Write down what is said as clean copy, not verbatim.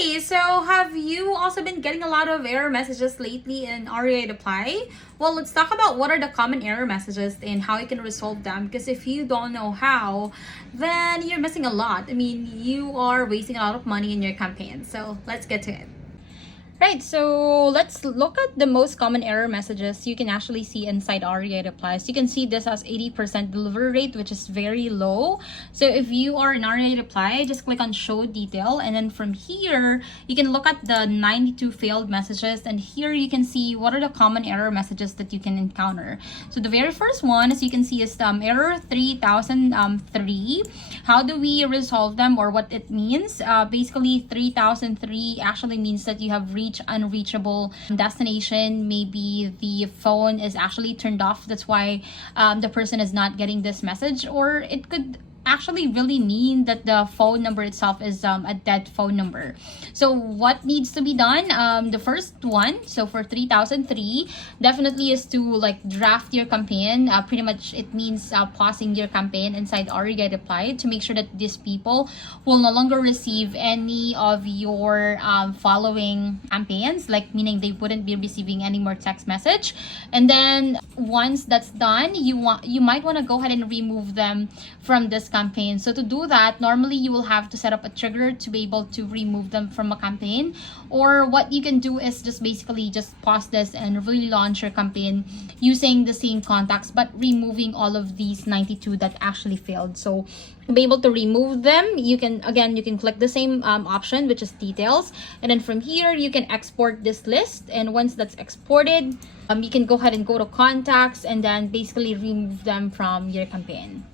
Okay, so have you also been getting a lot of error messages lately in REI Apply? Well, let's talk about what are the common error messages and how you can resolve them. Because if you don't know how, then you're missing a lot. I mean, you are wasting a lot of money in your campaign. So let's get to it. Right, so let's look at the most common error messages you can actually see inside REI Applies. You can see this as 80% delivery rate, which is very low. So if you are in REI Apply, just click on show detail. And then from here, you can look at the 92 failed messages. And here you can see what are the common error messages that you can encounter. So the very first one, as you can see, is error 3003. How do we resolve them or what it means? Basically, 3003 actually means that you have reached unreachable destination. Maybe the phone is actually turned off. That's why the person is not getting this message, or it could actually really mean that the phone number itself is a dead phone number. So what needs to be done? The first one, so for 3003, definitely is to like draft your campaign. Pretty much it means pausing your campaign inside REI Apply to make sure that these people will no longer receive any of your following campaigns, like meaning they wouldn't be receiving any more text message. And then once that's done, you might want to go ahead and remove them from this campaign. So to do that, normally you will have to set up a trigger to be able to remove them from a campaign, or what you can do is just basically just pause this and relaunch your campaign using the same contacts but removing all of these 92 that actually failed. So to be able to remove them, you can click the same option, which is details, and then from here you can export this list. And once that's exported, you can go ahead and go to contacts and then basically remove them from your campaign.